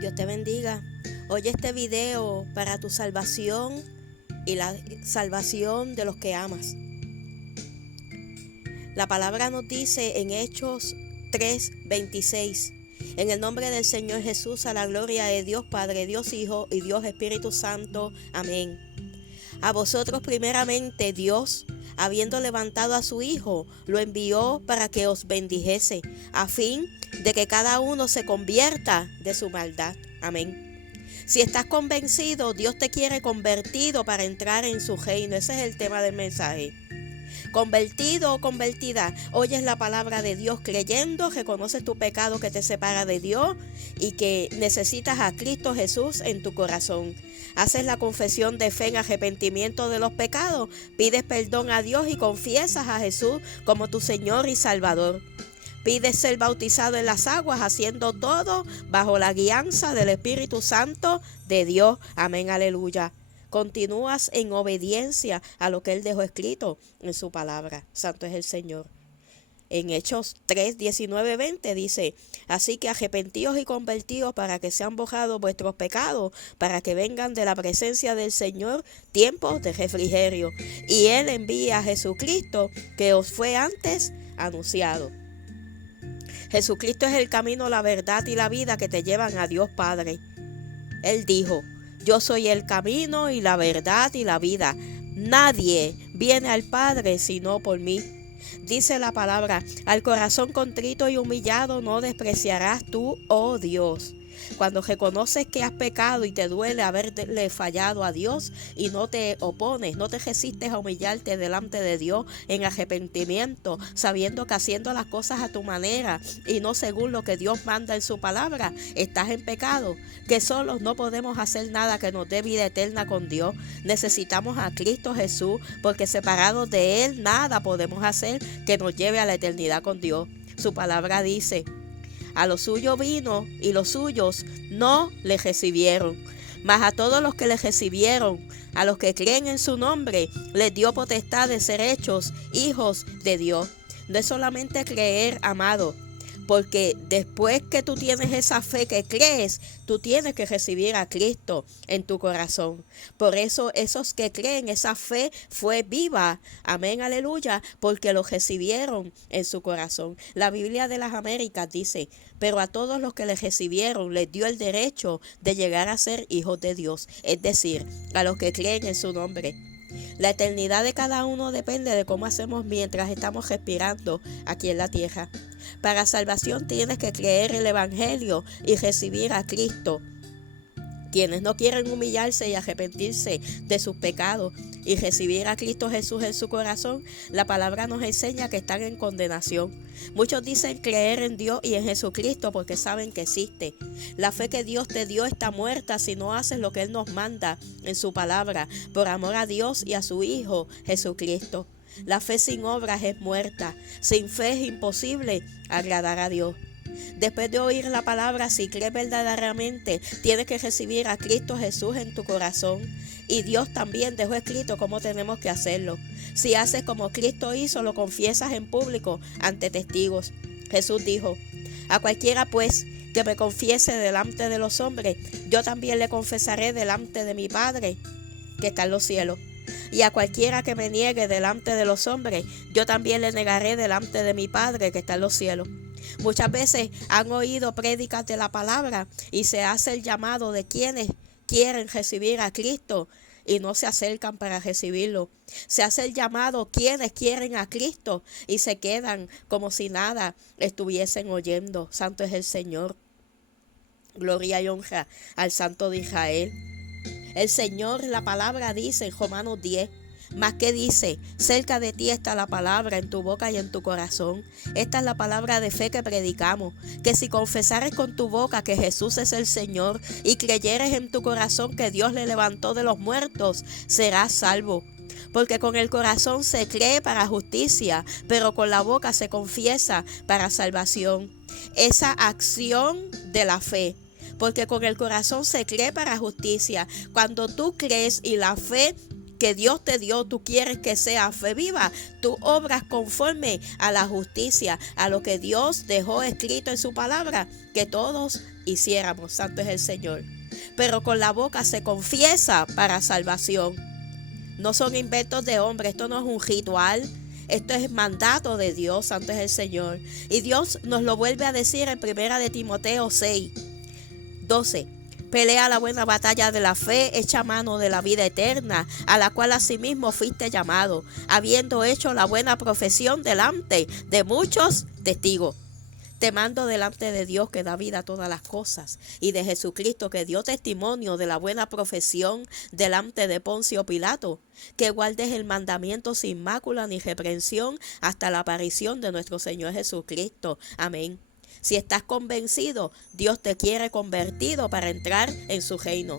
Dios te bendiga. Oye este video para tu salvación y la salvación de los que amas. La palabra nos dice en Hechos 3:26: en el nombre del Señor Jesús, a la gloria de Dios Padre, Dios Hijo y Dios Espíritu Santo. Amén. A vosotros primeramente Dios, habiendo levantado a su Hijo, lo envió para que os bendijese, a fin de que cada uno se convierta de su maldad. Amén. Si estás convencido, Dios te quiere convertido para entrar en su reino. Ese es el tema del mensaje. Convertido o convertida, oyes la palabra de Dios creyendo, reconoces tu pecado que te separa de Dios y que necesitas a Cristo Jesús en tu corazón. Haces la confesión de fe en arrepentimiento de los pecados, pides perdón a Dios y confiesas a Jesús como tu Señor y Salvador. Pides ser bautizado en las aguas, haciendo todo bajo la guianza del Espíritu Santo de Dios. Amén, aleluya. Continúas en obediencia a lo que Él dejó escrito en su palabra. Santo es el Señor. En Hechos 3:19-20 dice: así que arrepentíos y convertíos para que sean borrados vuestros pecados, para que vengan de la presencia del Señor tiempos de refrigerio. Y Él envía a Jesucristo, que os fue antes anunciado. Jesucristo es el camino, la verdad y la vida que te llevan a Dios Padre. Él dijo: yo soy el camino y la verdad y la vida. Nadie viene al Padre sino por mí. Dice la palabra: al corazón contrito y humillado no despreciarás tú, oh Dios. Cuando reconoces que has pecado y te duele haberle fallado a Dios y no te opones, no te resistes a humillarte delante de Dios en arrepentimiento, sabiendo que haciendo las cosas a tu manera y no según lo que Dios manda en su palabra, estás en pecado, que solos no podemos hacer nada que nos dé vida eterna con Dios. Necesitamos a Cristo Jesús, porque separados de Él nada podemos hacer que nos lleve a la eternidad con Dios. Su palabra dice: a los suyos vino y los suyos no le recibieron. Mas a todos los que le recibieron, a los que creen en su nombre, les dio potestad de ser hechos hijos de Dios. No es solamente creer, amado, porque después que tú tienes esa fe que crees, tú tienes que recibir a Cristo en tu corazón. Por eso esos que creen, esa fe fue viva. Amén, aleluya, porque lo recibieron en su corazón. La Biblia de las Américas dice: pero a todos los que le recibieron les dio el derecho de llegar a ser hijos de Dios, es decir, a los que creen en su nombre. La eternidad de cada uno depende de cómo hacemos mientras estamos respirando aquí en la tierra. Para salvación tienes que creer el Evangelio y recibir a Cristo. Quienes no quieren humillarse y arrepentirse de sus pecados y recibir a Cristo Jesús en su corazón, la palabra nos enseña que están en condenación. Muchos dicen creer en Dios y en Jesucristo porque saben que existe. La fe que Dios te dio está muerta si no haces lo que Él nos manda en su palabra, por amor a Dios y a su Hijo Jesucristo. La fe sin obras es muerta. Sin fe es imposible agradar a Dios. Después de oír la palabra, si crees verdaderamente, tienes que recibir a Cristo Jesús en tu corazón. Y Dios también dejó escrito cómo tenemos que hacerlo. Si haces como Cristo hizo, lo confiesas en público ante testigos. Jesús dijo: a cualquiera pues que me confiese delante de los hombres, yo también le confesaré delante de mi Padre que está en los cielos. Y a cualquiera que me niegue delante de los hombres, yo también le negaré delante de mi Padre que está en los cielos. Muchas veces han oído prédicas de la palabra y se hace el llamado de quienes quieren recibir a Cristo y no se acercan para recibirlo. Se hace el llamado quienes quieren a Cristo y se quedan como si nada estuviesen oyendo. Santo es el Señor. Gloria y honra al Santo de Israel. El Señor, la palabra dice en Romanos 10, más que dice: cerca de ti está la palabra, en tu boca y en tu corazón. Esta es la palabra de fe que predicamos, que si confesares con tu boca que Jesús es el Señor y creyeres en tu corazón que Dios le levantó de los muertos, serás salvo. Porque con el corazón se cree para justicia, pero con la boca se confiesa para salvación. Esa acción de la fe, porque con el corazón se cree para justicia. Cuando tú crees y la fe que Dios te dio, tú quieres que sea fe viva, tú obras conforme a la justicia, a lo que Dios dejó escrito en su palabra, que todos hiciéramos, santo es el Señor. Pero con la boca se confiesa para salvación. No son inventos de hombre, esto no es un ritual, esto es mandato de Dios, santo es el Señor. Y Dios nos lo vuelve a decir en 1 de Timoteo 6:12. Pelea la buena batalla de la fe, echa mano de la vida eterna, a la cual asimismo fuiste llamado, habiendo hecho la buena profesión delante de muchos testigos. Te mando delante de Dios que da vida a todas las cosas y de Jesucristo que dio testimonio de la buena profesión delante de Poncio Pilato, que guardes el mandamiento sin mácula ni reprensión hasta la aparición de nuestro Señor Jesucristo. Amén. Si estás convencido, Dios te quiere convertido para entrar en su reino.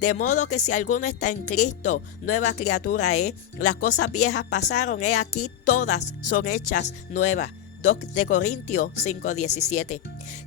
De modo que si alguno está en Cristo, nueva criatura es. Las cosas viejas pasaron, he aquí todas son hechas nuevas. 2 de Corintios 5:17.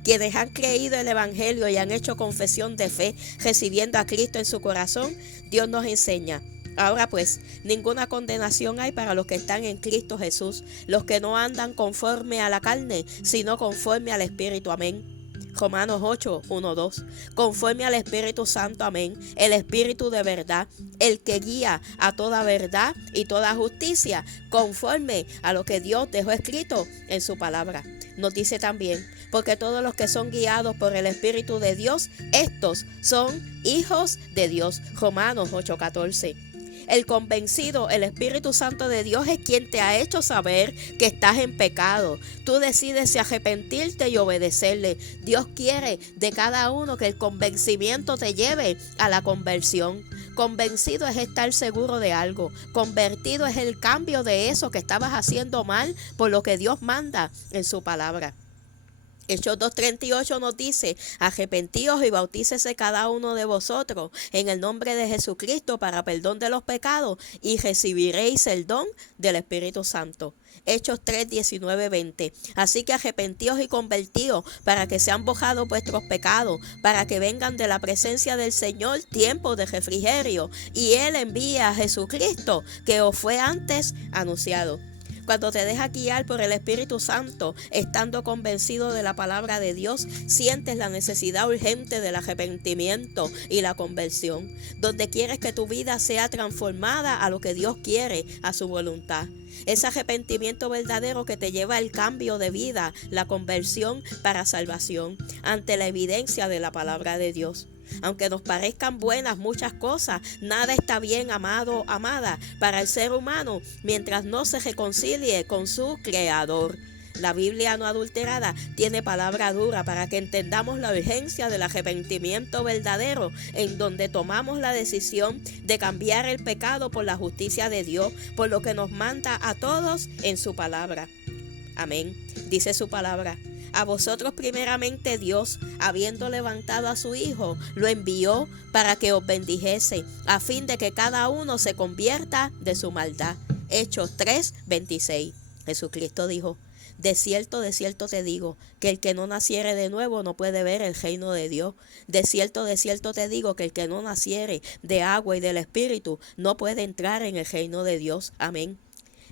Quienes han creído el Evangelio y han hecho confesión de fe, recibiendo a Cristo en su corazón, Dios nos enseña. Ahora pues, ninguna condenación hay para los que están en Cristo Jesús, los que no andan conforme a la carne, sino conforme al Espíritu. Amén. Romanos 8:1-2. Conforme al Espíritu Santo, amén. El Espíritu de verdad, el que guía a toda verdad y toda justicia, conforme a lo que Dios dejó escrito en su palabra. Nos dice también, porque todos los que son guiados por el Espíritu de Dios, estos son hijos de Dios. Romanos 8:14. El convencido, el Espíritu Santo de Dios es quien te ha hecho saber que estás en pecado. Tú decides si arrepentirte y obedecerle. Dios quiere de cada uno que el convencimiento te lleve a la conversión. Convencido es estar seguro de algo. Convertido es el cambio de eso que estabas haciendo mal por lo que Dios manda en su palabra. Hechos 2:38 nos dice, arrepentíos y bautícese cada uno de vosotros en el nombre de Jesucristo para perdón de los pecados y recibiréis el don del Espíritu Santo. Hechos 3:19-20. Así que arrepentíos y convertíos para que sean borrados vuestros pecados, para que vengan de la presencia del Señor tiempos de refrigerio, y Él envía a Jesucristo que os fue antes anunciado. Cuando te dejas guiar por el Espíritu Santo, estando convencido de la palabra de Dios, sientes la necesidad urgente del arrepentimiento y la conversión, donde quieres que tu vida sea transformada a lo que Dios quiere, a su voluntad. Ese arrepentimiento verdadero que te lleva al cambio de vida, la conversión para salvación, ante la evidencia de la palabra de Dios. Aunque nos parezcan buenas muchas cosas, nada está bien, amado, amada, para el ser humano mientras no se reconcilie con su Creador. La Biblia no adulterada tiene palabra dura para que entendamos la urgencia del arrepentimiento verdadero, en donde tomamos la decisión de cambiar el pecado por la justicia de Dios, por lo que nos manda a todos en su palabra. Amén. Dice su palabra. A vosotros primeramente Dios, habiendo levantado a su Hijo, lo envió para que os bendijese, a fin de que cada uno se convierta de su maldad. Hechos 3:26. Jesucristo dijo, de cierto te digo, que el que no naciere de nuevo no puede ver el reino de Dios. De cierto te digo, que el que no naciere de agua y del Espíritu no puede entrar en el reino de Dios. Amén.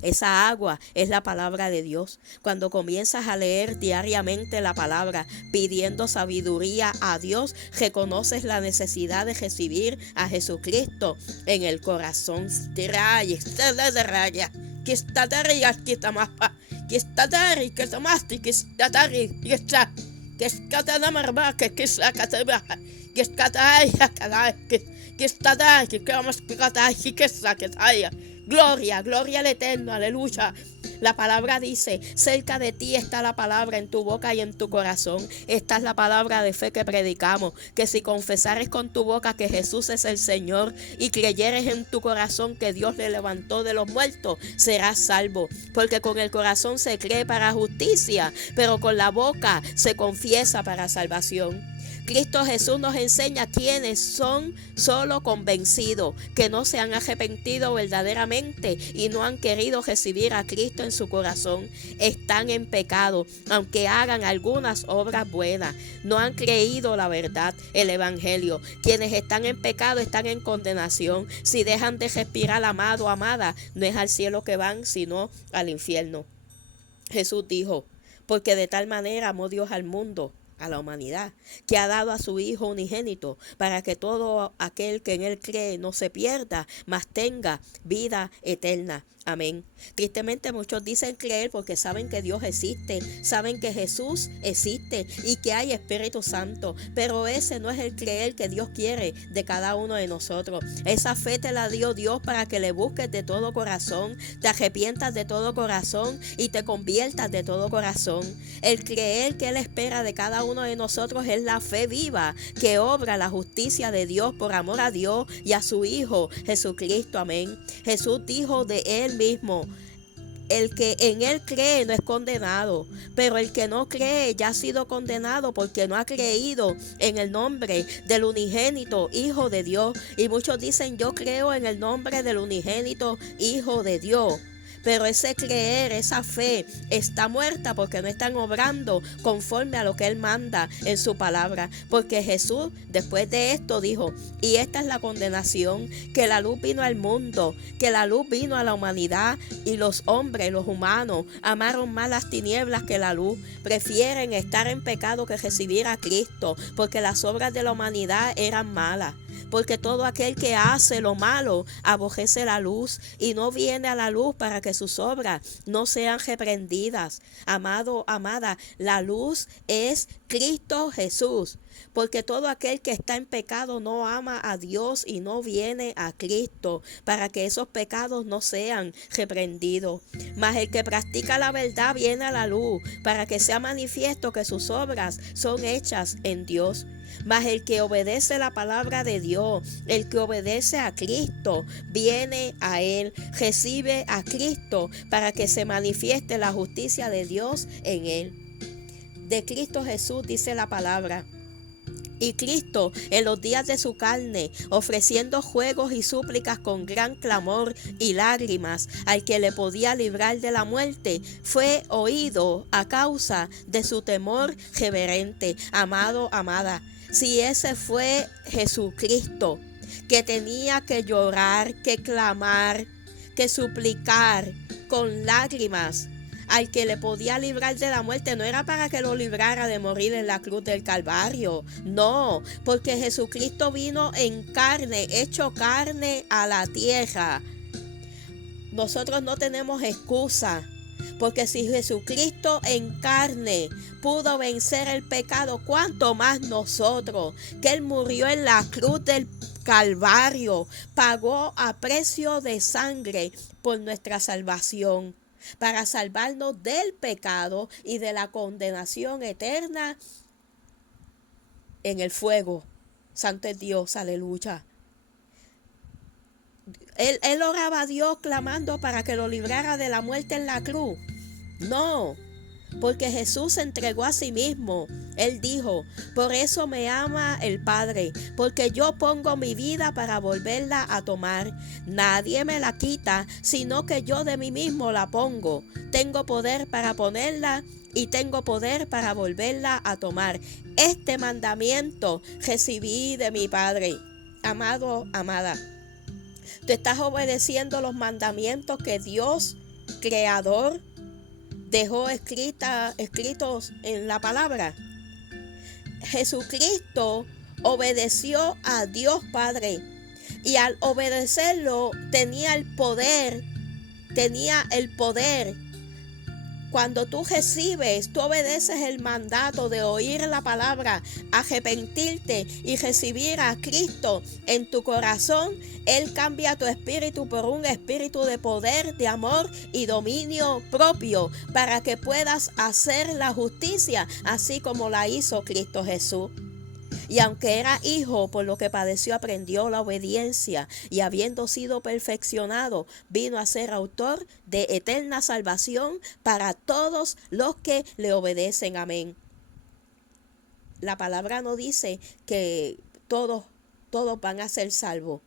Esa agua es la palabra de Dios. Cuando comienzas a leer diariamente la palabra, pidiendo sabiduría a Dios, reconoces la necesidad de recibir a Jesucristo en el corazón. Gloria, gloria al Eterno, aleluya. La palabra dice, cerca de ti está la palabra en tu boca y en tu corazón. Esta es la palabra de fe que predicamos, que si confesares con tu boca que Jesús es el Señor y creyeres en tu corazón que Dios le levantó de los muertos, serás salvo. Porque con el corazón se cree para justicia, pero con la boca se confiesa para salvación. Cristo Jesús nos enseña quiénes son solo convencidos, que no se han arrepentido verdaderamente y no han querido recibir a Cristo en su corazón. Están en pecado, aunque hagan algunas obras buenas. No han creído la verdad, el Evangelio. Quienes están en pecado están en condenación. Si dejan de respirar, amado, amada, no es al cielo que van, sino al infierno. Jesús dijo, porque de tal manera amó Dios al mundo. a la humanidad, que ha dado a su Hijo unigénito, para que todo aquel que en Él cree no se pierda, mas tenga vida eterna. Amén. Tristemente muchos dicen creer porque saben que Dios existe, saben que Jesús existe y que hay Espíritu Santo, pero ese no es el creer que Dios quiere de cada uno de nosotros. Esa fe te la dio Dios para que le busques de todo corazón, te arrepientas de todo corazón y te conviertas de todo corazón. El creer que Él espera de cada uno de nosotros es la fe viva que obra la justicia de Dios por amor a Dios y a su Hijo Jesucristo. Amén. Jesús dijo de Él mismo: el que en Él cree no es condenado, pero el que no cree ya ha sido condenado porque no ha creído en el nombre del unigénito Hijo de Dios. Y muchos dicen: yo creo en el nombre del unigénito Hijo de Dios. Pero ese creer, esa fe está muerta porque no están obrando conforme a lo que Él manda en su palabra. Porque Jesús después de esto dijo: y esta es la condenación, que la luz vino al mundo, que la luz vino a la humanidad, y los hombres, los humanos, amaron más las tinieblas que la luz. Prefieren estar en pecado que recibir a Cristo, porque las obras de la humanidad eran malas. Porque todo aquel que hace lo malo aborrece la luz y no viene a la luz para que sus obras no sean reprendidas. Amado, amada, la luz es Cristo Jesús. Porque todo aquel que está en pecado no ama a Dios y no viene a Cristo para que esos pecados no sean reprendidos. Mas el que practica la verdad viene a la luz para que sea manifiesto que sus obras son hechas en Dios. Mas el que obedece la palabra de Dios, el que obedece a Cristo, viene a Él, recibe a Cristo para que se manifieste la justicia de Dios en Él. De Cristo Jesús dice la palabra: y Cristo, en los días de su carne, ofreciendo juegos y súplicas con gran clamor y lágrimas al que le podía librar de la muerte, fue oído a causa de su temor reverente. Amado, amada, si ese fue Jesucristo, que tenía que llorar, que clamar, que suplicar con lágrimas al que le podía librar de la muerte, no era para que lo librara de morir en la cruz del Calvario, no, porque Jesucristo vino en carne, hecho carne a la tierra. Nosotros no tenemos excusa, porque si Jesucristo en carne pudo vencer el pecado, ¿cuánto más nosotros? Que Él murió en la cruz del Calvario, pagó a precio de sangre por nuestra salvación, para salvarnos del pecado y de la condenación eterna en el fuego. Santo es Dios, aleluya. Él oraba a Dios clamando para que lo librara de la muerte en la cruz. No, porque Jesús se entregó a sí mismo. Él dijo: por eso me ama el Padre, porque yo pongo mi vida para volverla a tomar. Nadie me la quita, sino que yo de mí mismo la pongo. Tengo poder para ponerla y tengo poder para volverla a tomar. Este mandamiento recibí de mi Padre. Amado, amada, tú estás obedeciendo los mandamientos que Dios, Creador, dejó escritos en la palabra. Jesucristo obedeció a Dios Padre y al obedecerlo tenía el poder. Cuando tú recibes, tú obedeces el mandato de oír la palabra, arrepentirte y recibir a Cristo en tu corazón. Él cambia tu espíritu por un espíritu de poder, de amor y dominio propio, para que puedas hacer la justicia así como la hizo Cristo Jesús. Y aunque era hijo, por lo que padeció, aprendió la obediencia, y habiendo sido perfeccionado, vino a ser autor de eterna salvación para todos los que le obedecen. Amén. La palabra no dice que todos van a ser salvos,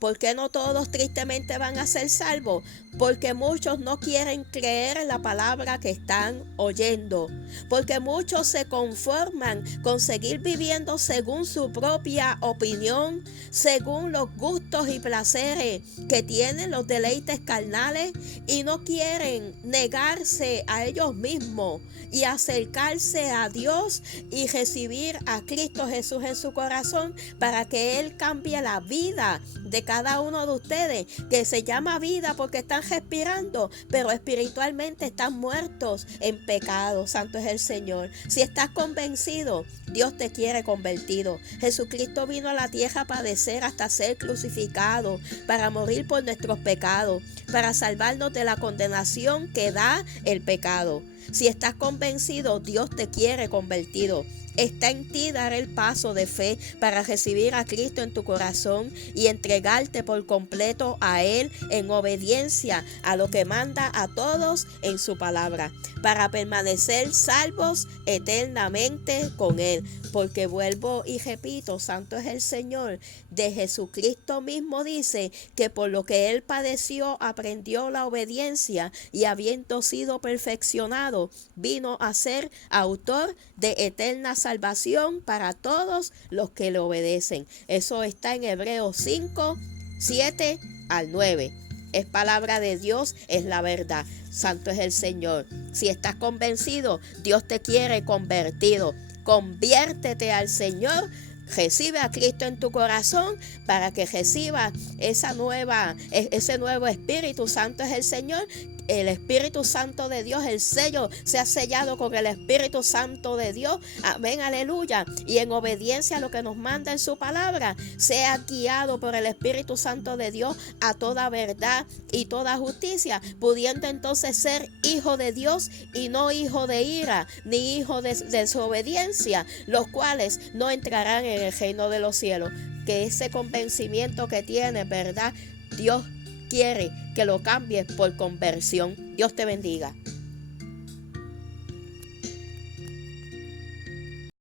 ¿Por qué no todos tristemente van a ser salvos? Porque muchos no quieren creer en la palabra que están oyendo. Porque muchos se conforman con seguir viviendo según su propia opinión, según los gustos y placeres que tienen, los deleites carnales, y no quieren negarse a ellos mismos y acercarse a Dios y recibir a Cristo Jesús en su corazón para que Él cambie la vida de cada uno de ustedes, que se llama vida porque están respirando, pero espiritualmente están muertos en pecado. Santo es el Señor. Si estás convencido, Dios te quiere convertido. Jesucristo vino a la tierra a padecer hasta ser crucificado, para morir por nuestros pecados, para salvarnos de la condenación que da el pecado. Si estás convencido, Dios te quiere convertido. Está en ti dar el paso de fe para recibir a Cristo en tu corazón y entregarte por completo a Él en obediencia a lo que manda a todos en su palabra, para permanecer salvos eternamente con Él. Porque vuelvo y repito, santo es el Señor, de Jesucristo mismo dice que por lo que Él padeció aprendió la obediencia, y habiendo sido perfeccionado, vino a ser autor de eterna salvación para todos los que le obedecen. Eso está en Hebreos 5, 7 al 9. Es palabra de Dios, es la verdad. Santo es el Señor. Si estás convencido, Dios te quiere convertido. Conviértete al Señor. Recibe a Cristo en tu corazón para que reciba ese nuevo Espíritu Santo es el Señor. El Espíritu Santo de Dios, el sello se ha sellado con el Espíritu Santo de Dios. Amén, aleluya. Y en obediencia a lo que nos manda en su palabra, sea guiado por el Espíritu Santo de Dios a toda verdad y toda justicia, pudiendo entonces ser hijo de Dios y no hijo de ira, ni hijo de desobediencia, los cuales no entrarán en el reino de los cielos. Que ese convencimiento que tienes, ¿verdad? Dios quiere que lo cambies por conversión. Dios te bendiga.